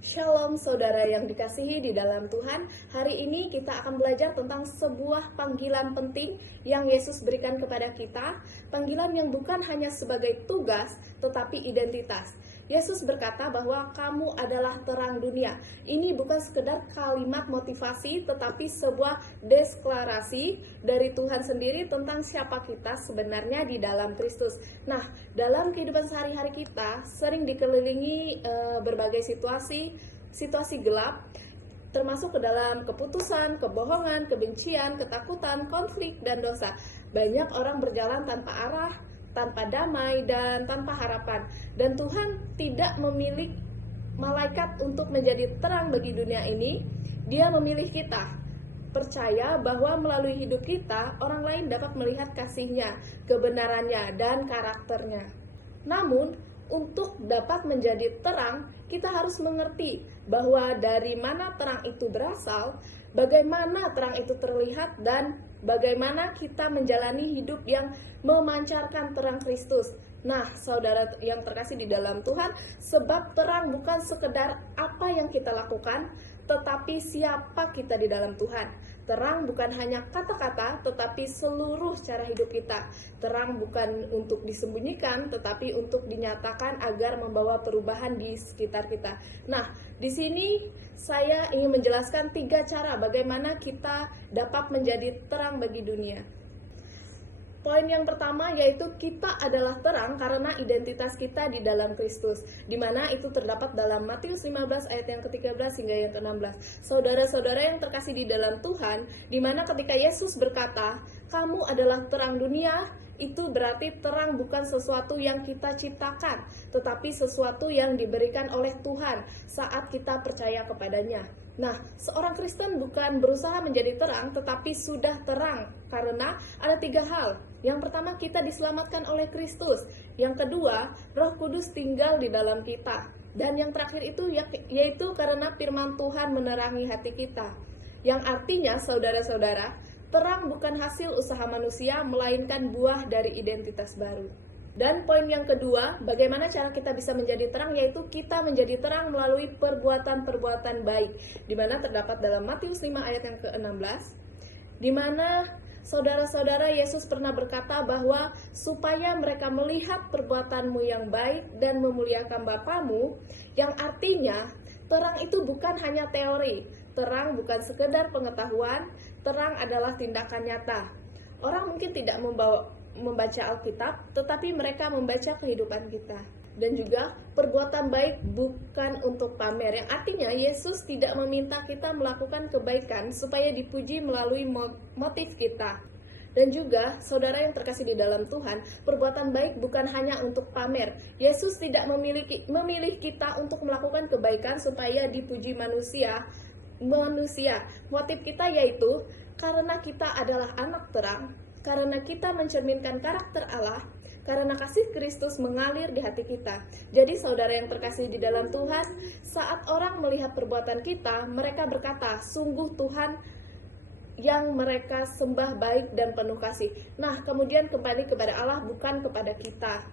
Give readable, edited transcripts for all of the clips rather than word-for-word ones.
Shalom saudara yang dikasihi di dalam Tuhan. Hari ini kita akan belajar tentang sebuah panggilan penting yang Yesus berikan kepada kita. Panggilan yang bukan hanya sebagai tugas, tetapi identitas. Yesus berkata bahwa kamu adalah terang dunia. Ini bukan sekedar kalimat motivasi, tetapi sebuah deklarasi dari Tuhan sendiri tentang siapa kita sebenarnya di dalam Kristus. Nah, dalam kehidupan sehari-hari kita sering dikelilingi berbagai situasi gelap, termasuk ke dalam keputusan, kebohongan, kebencian, ketakutan, konflik, dan dosa. Banyak orang berjalan tanpa arah, tanpa damai, dan tanpa harapan. Dan Tuhan tidak memilih malaikat untuk menjadi terang bagi dunia ini. Dia memilih kita. Percaya bahwa melalui hidup kita, orang lain dapat melihat kasih-Nya, kebenarannya, dan karakternya. Namun, untuk dapat menjadi terang, kita harus mengerti bahwa dari mana terang itu berasal, bagaimana terang itu terlihat, dan bagaimana kita menjalani hidup yang memancarkan terang Kristus. Nah, saudara yang terkasih di dalam Tuhan, sebab terang bukan sekedar apa yang kita lakukan, tetapi siapa kita di dalam Tuhan. Terang bukan hanya kata-kata, tetapi seluruh cara hidup kita. Terang bukan untuk disembunyikan, tetapi untuk dinyatakan agar membawa perubahan di sekitar kita. Nah, di sini saya ingin menjelaskan 3 cara bagaimana kita dapat menjadi terang bagi dunia. Poin yang pertama yaitu kita adalah terang karena identitas kita di dalam Kristus, di mana itu terdapat dalam Matius 15 ayat yang ke-13 hingga yang ke-16. Saudara-saudara yang terkasih di dalam Tuhan, di mana ketika Yesus berkata, "Kamu adalah terang dunia," itu berarti terang bukan sesuatu yang kita ciptakan, tetapi sesuatu yang diberikan oleh Tuhan saat kita percaya kepadanya. Nah, seorang Kristen bukan berusaha menjadi terang, tetapi sudah terang karena ada 3 hal. Yang pertama, kita diselamatkan oleh Kristus. Yang kedua, Roh Kudus tinggal di dalam kita. Dan yang terakhir itu yaitu karena firman Tuhan menerangi hati kita. Yang artinya, saudara-saudara, terang bukan hasil usaha manusia, melainkan buah dari identitas baru. Dan poin yang kedua, bagaimana cara kita bisa menjadi terang, yaitu kita menjadi terang melalui perbuatan-perbuatan baik, di mana terdapat dalam Matius 5 ayat yang ke-16, di mana saudara-saudara Yesus pernah berkata bahwa supaya mereka melihat perbuatanmu yang baik dan memuliakan Bapamu, yang artinya terang itu bukan hanya teori, terang bukan sekedar pengetahuan, terang adalah tindakan nyata. Orang mungkin tidak membaca Alkitab, tetapi mereka membaca kehidupan kita. Dan juga perbuatan baik bukan untuk pamer, yang artinya Yesus tidak meminta kita melakukan kebaikan supaya dipuji melalui motif kita. Dan juga saudara yang terkasih di dalam Tuhan, perbuatan baik bukan hanya untuk pamer. Yesus tidak memilih kita untuk melakukan kebaikan supaya dipuji manusia. Motif kita yaitu karena kita adalah anak terang, karena kita mencerminkan karakter Allah, karena kasih Kristus mengalir di hati kita. Jadi saudara yang terkasih di dalam Tuhan, saat orang melihat perbuatan kita, mereka berkata, "Sungguh Tuhan yang mereka sembah baik dan penuh kasih." Nah, kemudian kembali kepada Allah, bukan kepada kita.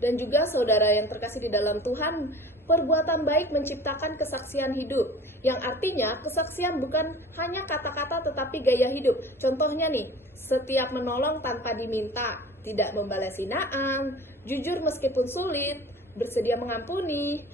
Dan juga saudara yang terkasih di dalam Tuhan, perbuatan baik menciptakan kesaksian hidup, yang artinya kesaksian bukan hanya kata-kata tetapi gaya hidup. Contohnya nih, setiap menolong tanpa diminta, tidak membalas hinaan, jujur meskipun sulit, bersedia mengampuni,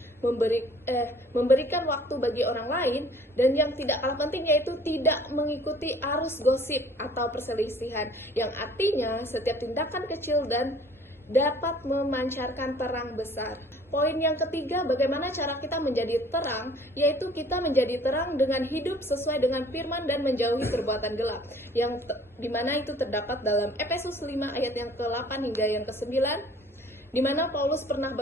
memberikan waktu bagi orang lain, dan yang tidak kalah penting yaitu tidak mengikuti arus gosip atau perselisihan, yang artinya setiap tindakan kecil dan dapat memancarkan terang besar. Poin yang ketiga, bagaimana cara kita menjadi terang, yaitu kita menjadi terang dengan hidup sesuai dengan firman dan menjauhi perbuatan gelap, yang dimana itu terdapat dalam Efesus 5 ayat yang ke-8 hingga yang ke-9, di mana Paulus pernah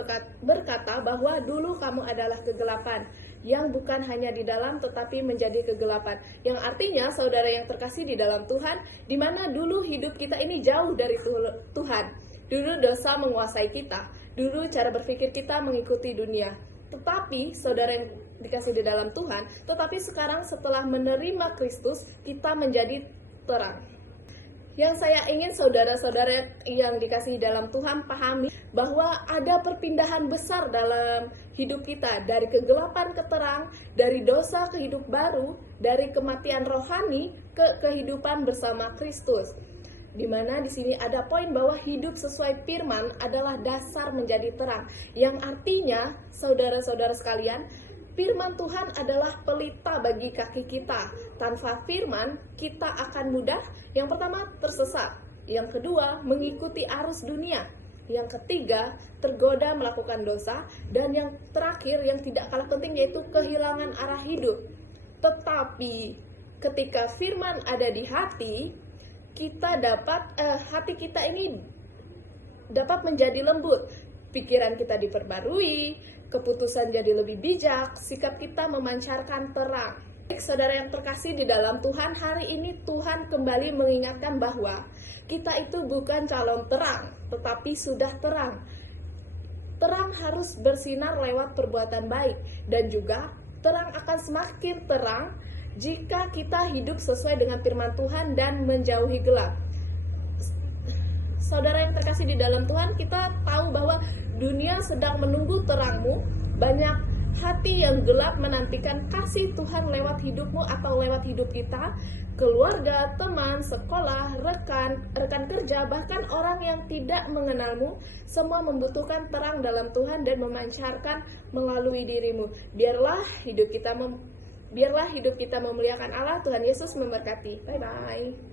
berkata bahwa dulu kamu adalah kegelapan, yang bukan hanya di dalam tetapi menjadi kegelapan, yang artinya saudara yang terkasih di dalam Tuhan, di mana dulu hidup kita ini jauh dari Tuhan. Dulu dosa menguasai kita, dulu cara berpikir kita mengikuti dunia. Tetapi saudara yang dikasih di dalam Tuhan, tetapi sekarang setelah menerima Kristus, kita menjadi terang. Yang saya ingin saudara-saudara yang dikasihi dalam Tuhan pahami bahwa ada perpindahan besar dalam hidup kita, dari kegelapan ke terang, dari dosa ke hidup baru, dari kematian rohani ke kehidupan bersama Kristus. Di mana di sini ada poin bahwa hidup sesuai firman adalah dasar menjadi terang, yang artinya saudara-saudara sekalian, firman Tuhan adalah pelita bagi kaki kita. Tanpa firman, kita akan mudah, yang pertama, tersesat. Yang kedua, mengikuti arus dunia. Yang ketiga, tergoda melakukan dosa. Dan yang terakhir, yang tidak kalah penting, yaitu kehilangan arah hidup. Tetapi, ketika firman ada di hati, hati kita ini dapat menjadi lembut. Pikiran kita diperbarui, keputusan jadi lebih bijak, sikap kita memancarkan terang. Baik, saudara yang terkasih di dalam Tuhan, hari ini Tuhan kembali mengingatkan bahwa kita itu bukan calon terang, tetapi sudah terang. Terang harus bersinar lewat perbuatan baik, dan juga terang akan semakin terang jika kita hidup sesuai dengan firman Tuhan dan menjauhi gelap. Saudara yang terkasih di dalam Tuhan, kita tahu bahwa dunia sedang menunggu terangmu. Banyak hati yang gelap menantikan kasih Tuhan lewat hidupmu atau lewat hidup kita. Keluarga, teman, sekolah, rekan kerja, bahkan orang yang tidak mengenalmu, semua membutuhkan terang dalam Tuhan dan memancarkan melalui dirimu. Biarlah hidup kita memuliakan Allah. Tuhan Yesus memberkati. Bye-bye.